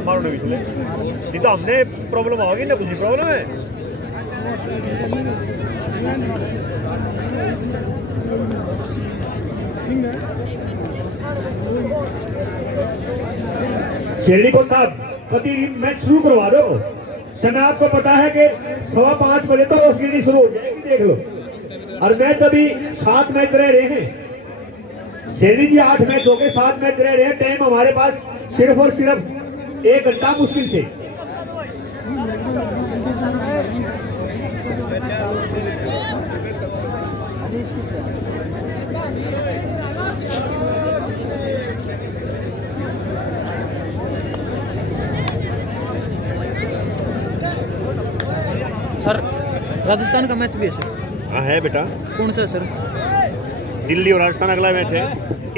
हमारे तो हमने प्रॉब्लम होगी ना, कुछ प्रॉब्लम है। शेरनी को साहब कति मैच शुरू करवा दो। समय आपको पता है कि 5:15 बजे तो उसकी शुरू हो जाएगी, देख लो। और मैच अभी 7 मैच रह रहे हैं। शेरनी जी 8 मैच हो गए, 7 मैच रह रहे हैं। टाइम हमारे पास सिर्फ और सिर्फ 1 घंटा मुश्किल से। सर राजस्थान का मैच भी है सर? हाँ है बेटा। कौन सा सर? दिल्ली और राजस्थान अगला मैच है।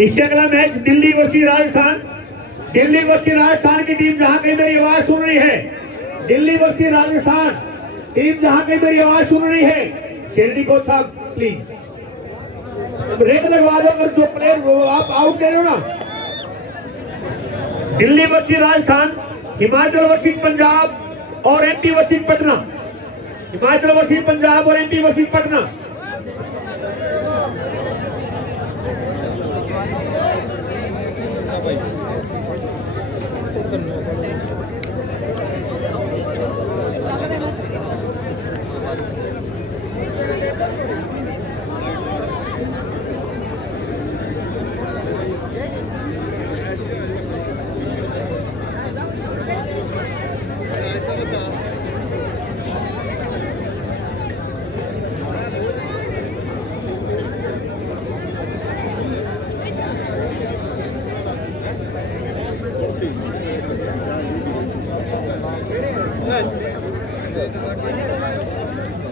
इससे अगला match Delhi versus Rajasthan. Delhi versus Rajasthan की टीम जहां कहीं मेरी आवाज सुन रही है, दिल्ली वर्सेस राजस्थान टीम जहां कहीं मेरी आवाज सुन रही है, शेरनी कोच साहब प्लीज ब्रेक लगवा दो। अगर जो प्लेयर आप आउट कर रहे हो ना। दिल्ली वर्सेस राजस्थान, हिमाचल वर्सेस पंजाब और MP versus Patna. Himachal versus Punjab और एमपी वर्सेस पटना।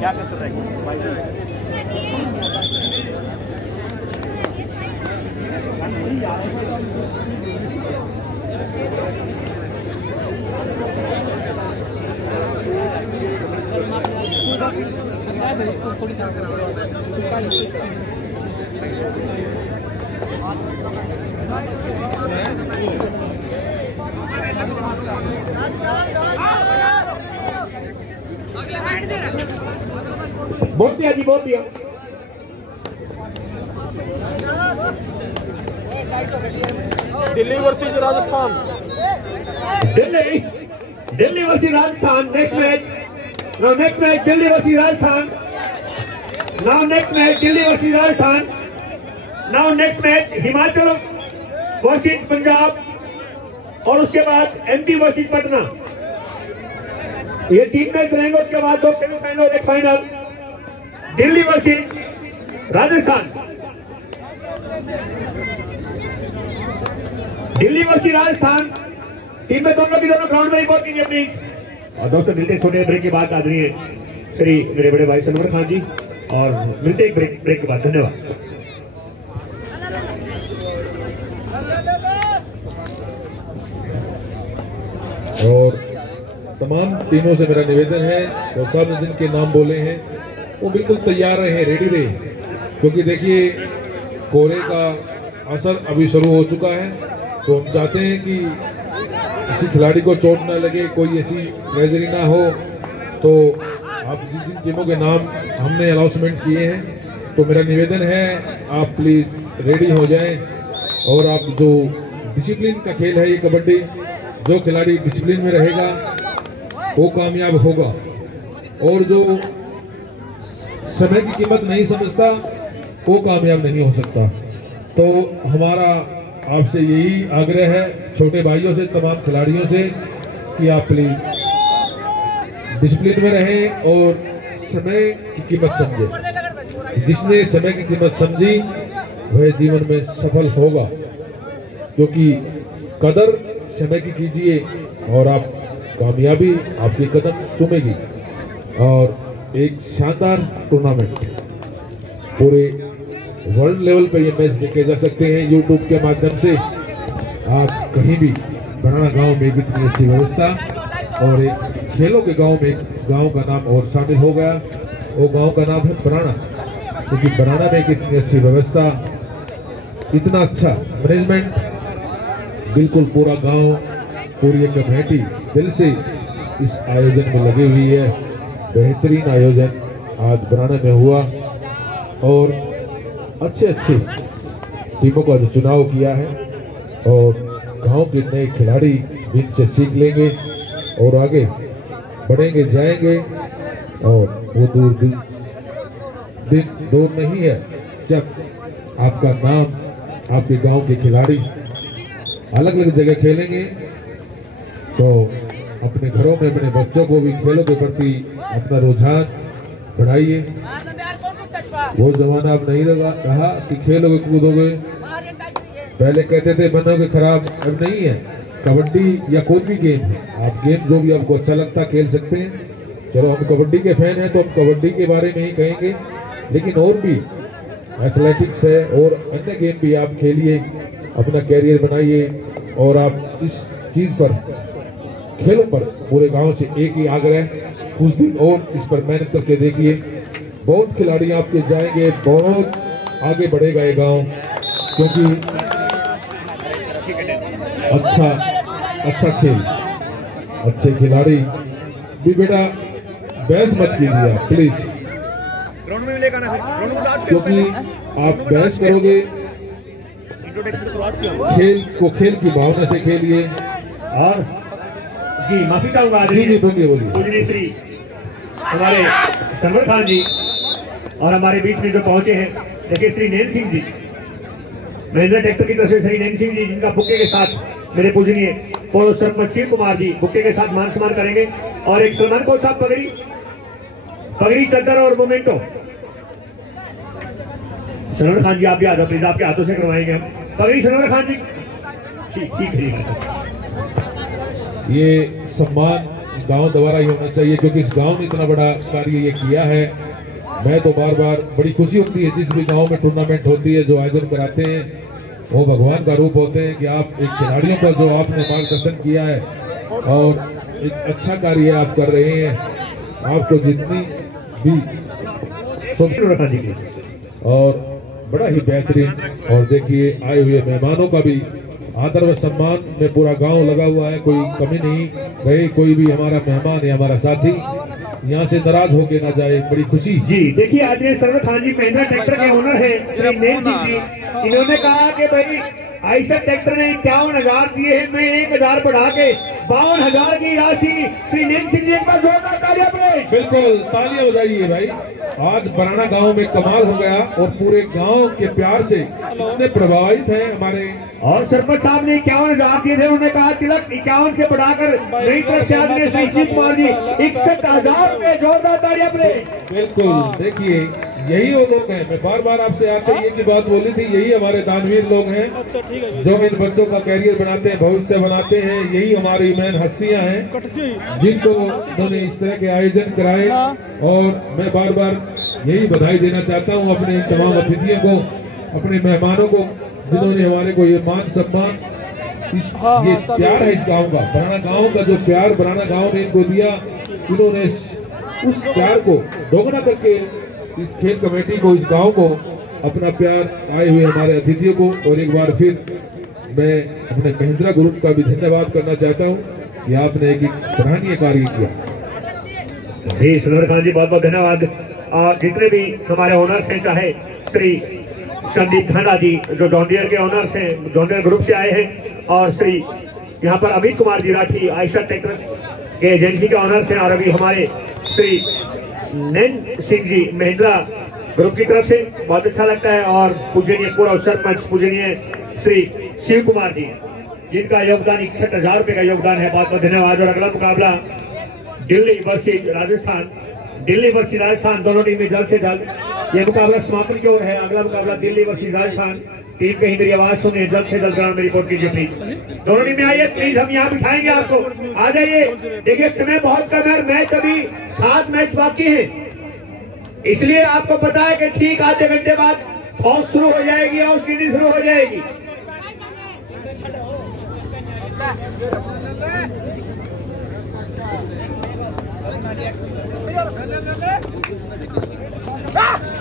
क्या कर रहे हैं? बहुत दिया जी, बहुत दिया। Delhi versus Rajasthan. Delhi versus Rajasthan. Next match now, next match Delhi versus Rajasthan. Now next match Delhi versus Rajasthan. Now next match Himachal versus Punjab और उसके बाद एमपी वर्सेस पटना। ये 3 मैच रहेंगे। उसके बाद 2 सेमीफाइनल और 1 final. Delhi versus Rajasthan. Delhi versus Rajasthan team में दोनों ग्राउंड में रिपोर्ट कीजिए प्लीज। और दोस्तों मिलते छोटे ब्रेक के बाद आदरणीय श्री मेरे बड़े भाई सनवर खान जी, और मिलते एक ब्रेक के बाद। धन्यवाद। और तमाम टीमों से मेरा निवेदन है, वो सब जिनके नाम बोले हैं वो बिल्कुल तैयार रहे, रेडी रहे, क्योंकि देखिए कोहरे का असर अभी शुरू हो चुका है। तो हम चाहते हैं कि किसी खिलाड़ी को चोट ना लगे, कोई ऐसी ट्रेजरी ना हो। तो आप जिन जिन टीमों के नाम हमने अनाउंसमेंट किए हैं, तो मेरा निवेदन है आप प्लीज रेडी हो जाएं। और आप जो डिसिप्लिन का खेल है ये कबड्डी, जो खिलाड़ी डिसिप्लिन में रहेगा वो कामयाब होगा, और जो समय की कीमत नहीं समझता वो कामयाब नहीं हो सकता। तो हमारा आपसे यही आग्रह है, छोटे भाइयों से, तमाम खिलाड़ियों से, कि आप प्लीज डिसिप्लिन में रहें और समय की कीमत समझें। जिसने समय की कीमत समझी वह जीवन में सफल होगा, क्योंकि कदर समय की कीजिए और आप कामयाबी आपके कदम चूमेगी। और एक शानदार टूर्नामेंट पूरे वर्ल्ड लेवल पर ये मैच देखे जा सकते हैं यूट्यूब के माध्यम से। आप कहीं भी बराना गांव में कितनी अच्छी व्यवस्था, और एक खेलों के गांव में गांव का नाम और शामिल हो गया। वो गांव का नाम है बराना, क्योंकि बराना में कितनी अच्छी व्यवस्था, इतना अच्छा मैनेजमेंट, बिल्कुल पूरा गांव पूरी कमेटी दिल से इस आयोजन में लगी हुई है। बेहतरीन आयोजन आज बराना में हुआ और अच्छे टीमों का जो चुनाव किया है और गांव के नए खिलाड़ी इनसे सीख लेंगे और आगे बढ़ेंगे जाएंगे। और वो दिन दूर नहीं है जब आपका नाम आपके गांव के खिलाड़ी अलग अलग जगह खेलेंगे। तो अपने घरों में अपने बच्चों को भी खेलों के प्रति अपना रुझान बढ़ाइए। वो जमाना अब नहीं रहा कि खेलोगे कूदोगे, पहले कहते थे बनोगे खराब, अब नहीं है। कबड्डी या कोई भी गेम, आप गेम जो भी आपको अच्छा लगता खेल सकते हैं। चलो हम कबड्डी के फैन हैं तो हम कबड्डी के बारे में ही कहेंगे, लेकिन और भी एथलेटिक्स है और अन्य गेम भी आप खेलिए, अपना कैरियर बनाइए। और आप इस चीज पर, खेलों पर पूरे गांव से एक ही आग्रह, कुछ दिन और इस पर मेहनत करके देखिए। बहुत खिलाड़ी आपके जाएंगे, बहुत आगे बढ़ेगा ये गांव, क्योंकि अच्छा खेल, अच्छे खिलाड़ी भी। बेटा बहस मत कीजिए आप प्लीज, क्योंकि आप बहस करोगे। खेल की भावना से खेलिए। और जी माफी चाहूंगा, जी बोलिए। श्री हमारे सरवर खान जी और हमारे बीच में जो पहुंचे हैं, देखिए श्री नैन सिंह जी, महिंद्रा ट्रैक्टर की तरफ से श्री नैन सिंह जी, जिनका बुक्के के साथ मेरे पूजनीय पूर्व सरपंच शिव कुमार जी बुक्के के साथ मान सम्मान करेंगे। और एक सलमान को साहब पगड़ी चद्दर और मोमेंटो। सलमान खान जी आप भी आ जाओ प्लीज, आपके हाथों से करवाएंगे हम पगड़ी। सलमान खान जी ठीक है। ये सम्मान गांव द्वारा ही होना चाहिए, क्योंकि इस गांव ने इतना बड़ा कार्य ये किया है। मैं तो बार बड़ी खुशी होती है जिस भी गांव में टूर्नामेंट होती है, जो आयोजन कराते हैं वो भगवान का रूप होते हैं कि आप एक खिलाड़ियों का जो आपने मार्गदर्शन किया है और एक अच्छा कार्य आप कर रहे हैं। आपको जितनी भी और बड़ा ही बेहतरीन। और देखिए आए हुए मेहमानों का भी आदर व सम्मान में पूरा गांव लगा हुआ है, कोई कमी नहीं रही। कोई भी हमारा मेहमान या हमारा साथी यहाँ से नाराज होके ना जाए, बड़ी खुशी। जी देखिए आदरणीय सरवर खान जी महिंद्रा ट्रैक्टर के ओनर है श्री नैन सिंह जी, इन्होंने कहा कि भाई आयशर ट्रैक्टर ने 51,000 दिए हैं, मैं 1,000 बढ़ा के 52,000 की राशि। श्री नैन सिंह जी एक बार जोरदार तालियां बजाइए। बिल्कुल तालियां बजाइए भाई। आज बराना गांव में कमाल हो गया और पूरे गांव के प्यार से इतने प्रभावित हैं हमारे। और सरपंच साहब ने 51,000 दिए थे, उन्होंने कहा तिलक 51 से बढ़ाकर नई तरफ से आदरणीय श्री शिव कुमार जी 61,000 रुपए। जोरदार तालियां बजाइए। बिल्कुल देखिए यही वो लोग हैं, मैं बार आपसे आते ही की बात बोली थी, यही हमारे दानवीर लोग हैं जो इन बच्चों का कैरियर बनाते हैं, भविष्य बनाते हैं। यही हमारी मेन हस्तियां हैं जिनको उन्होंने इस तरह के आयोजन कराए। और मैं बार यही बधाई देना चाहता हूं अपने तमाम अतिथियों को, अपने मेहमानों को, जिन्होंने हमारे को ये मान सम्मान, ये प्यार है इस गांव का, बराना गांव का जो प्यार बराना गांव ने इनको दिया, इन्होंने उस प्यार को दोगुना करके इस खेल कमेटी को, इस गांव को अपना प्यार आए हुए हमारे अतिथियों को। और एक बार फिर मैं अपने महिंद्रा ग्रुप का भी धन्यवाद करना चाहता हूं कि आपने एक सराहनीय कार्य किया। जी सलमान खान जी बहुत बहुत धन्यवाद। और जितने भी हमारे ओनर्स हैं, चाहे श्री संदीप खन्ना जी जो जॉन्डियर के ओनर्स हैं, जॉन्डियर ग्रुप से आए हैं, और श्री यहाँ पर अमित कुमार जी राठी आयशर ट्रैक्टर के एजेंसी के ओनर्स हैं, और अभी हमारे श्री नैन सिंह जी महिंद्रा ग्रुप की तरफ से बहुत अच्छा लगता है। और पूजनीय पूर्व सरपंच पूजनीय श्री शिव कुमार जी, जिनका योगदान 61,000 रुपए का योगदान है, बहुत बहुत धन्यवाद। और अगला मुकाबला दिल्ली वर्सेज राजस्थान, दोनों टीमें जल्द से जल्द ये मुकाबला समापन की ओर है। अगला मुकाबला दिल्ली वर्सेज राजस्थान। टीम कहीं मेरी आवाज सुने, जल्द से जल्द ग्राउंड में रिपोर्ट कीजिए प्लीज। दोनों टीमें आइए प्लीज, हम यहाँ बिठाएंगे आपको, आ जाइए। देखिए समय बहुत कम है, मैच अभी 7 मैच बाकी है, इसलिए आपको पता है कि ठीक आधे घंटे बाद टॉस शुरू हो जाएगी और उसकी गिनती शुरू हो जाएगी।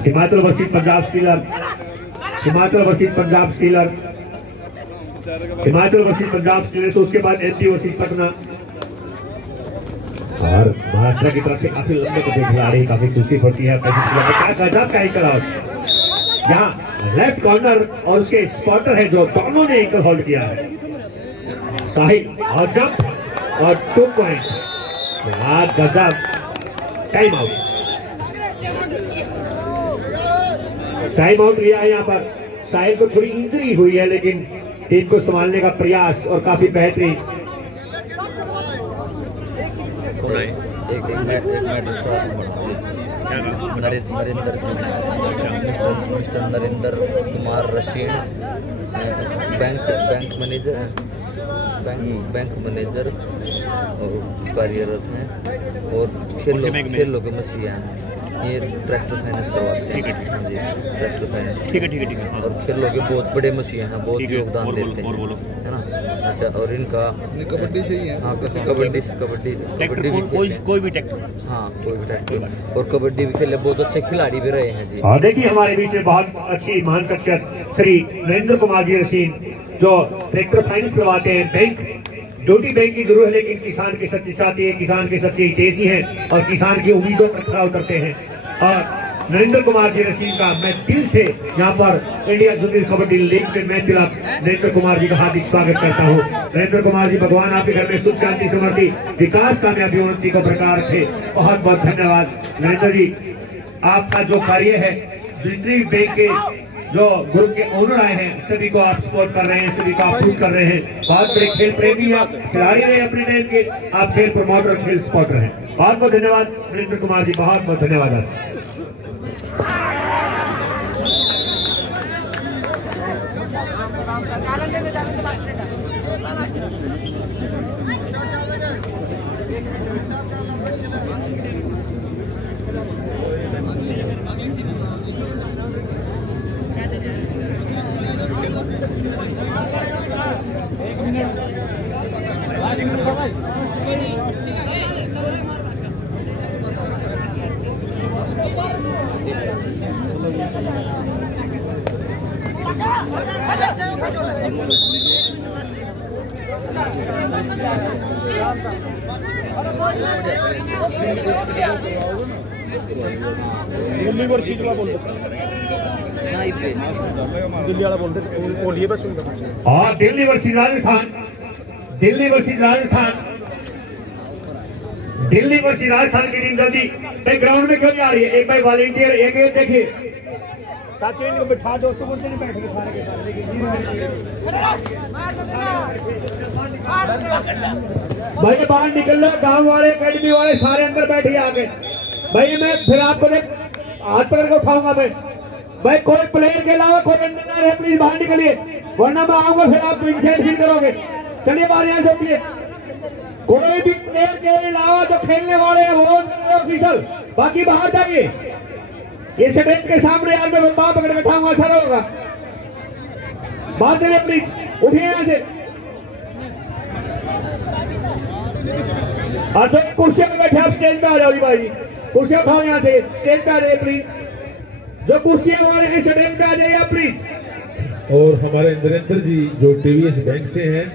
Himachal versus Punjab stealers, Himachal versus Punjab stealers. Himachal versus Punjab state, तो उसके बाद एमपी वर्सेस पटना। और महाराष्ट्र की तरफ से काफी लंबे कदम खिलाड़ी, काफी चुस्ती पड़ती है। क्या गजब का एंकल आउट, यहाँ लेफ्ट कॉर्नर और उसके स्पॉटर है जो दोनों ने एंकल होल्ड किया है। साहिल और जंप और 2 पॉइंट, गजब। टाइम आउट, टाइम आउट लिया है यहाँ पर। साहिल को थोड़ी इंजरी हुई है, लेकिन टीम को संभालने का प्रयास और काफी बेहतरीन। नरेंद्र कुमार रशीन, बैंक मैनेजर कार्यरत हैं और खेलों के मसीहा हैं। ये ट्रैक्टर फाइनेंस करवाते हैं जी, ट्रैक्टर फाइनेंस। ठीक है। और खेलों के बहुत बड़े मसीहा हैं, बहुत योगदान देते हैं, है ना। अच्छा, और इनका कबड्डी से ही है। हाँ, कबड्डी भी कोई भी ट्रैक्टर, हाँ कोई भी ट्रैक्टर, और कबड्डी भी खेले, बहुत अच्छे खिलाड़ी भी रहे हैं जी। हाँ, देखिए हमारे बीच में बहुत अच्छी महान शख्सियत श्री नरेंद्र कुमार जी रशीन, जो ट्रैक्टर फाइनेंस करवाते हैं। बैंक ड्यूटी बैंक की जरूरत है, लेकिन किसान के सच्चे साथी है, किसान के सच्चे हितैषी हैं और किसान की उम्मीदों पर खरा उतरते हैं। और नरेंद्र कुमार जी रशीन का मैं दिल से यहाँ पर इंडिया जूनियर कबड्डी लीग में मैं तिलक नरेंद्र कुमार जी का हार्दिक स्वागत करता हूँ। नरेंद्र कुमार जी, भगवान आपके घर में सुख शांति समृद्धि विकास कामयाबी उन्नति को बरकरार रखे। बहुत बहुत धन्यवाद नरेंद्र जी। आपका जो कार्य है, जितने भी बैंक के जो ग्रुप के ओनर आए हैं, सभी को आप सपोर्ट कर रहे हैं, सभी को आप अप्रूव कर रहे हैं। बहुत बड़े खेल प्रेमी आप खिलाड़ी रहे अपने टाइम के, आप खेल प्रमोटर और खेल सपोर्टर हैं। बहुत बहुत धन्यवाद नरेंद्र कुमार जी, बहुत बहुत धन्यवाद आपको। दिल्ली वर्सेस वाला बोलते, दिल्ली वाला बोलते बोलिए बस उनका। और Delhi versus Rajasthan, Delhi versus Rajasthan, Delhi versus Rajasthan की टीम जल्दी भाई ग्राउंड में क्यों नहीं आ रही है? एक भाई वॉलंटियर, एक देखिए साथियों, इनको बिठा दो, तो बोलते नहीं बैठेंगे सारे के सारे। भाई बाहर निकल लो, गांव वाले अकेडमी वाले सारे अंदर बैठिए आगे। भाई मैं फिर आपको हाथ पकड़ के उठाऊंगा मैं। भाई कोई प्लेयर के अलावा कोई अंदर ना रहे, प्लीज बाहर निकलिए, वरना मैं आऊंगा फिर आप इंसेंट फील करोगे। चलिए बाहर यहाँ से उठिए। कोई भी प्लेयर के अलावा जो खेलने वाले हैं वो ऑफिशियल, बाकी बाहर जाइए। ये स्टेज के सामने यार मैं बाहर पकड़ के उठाऊंगा, अच्छा होगा। बाहर चलिए प्लीज, उठिए यहाँ से। और जो कुर्सियों में बैठे आप स्टेज पे आ जाओ जी भाई, कुर्सियां उठाओ यहाँ से, स्टेज पे आ जाइए प्लीज। जो कुर्सियां वाले हैं स्टेज पे आ जाइए आप प्लीज। और हमारे नरेंद्र जी जो टीवीएस बैंक से हैं,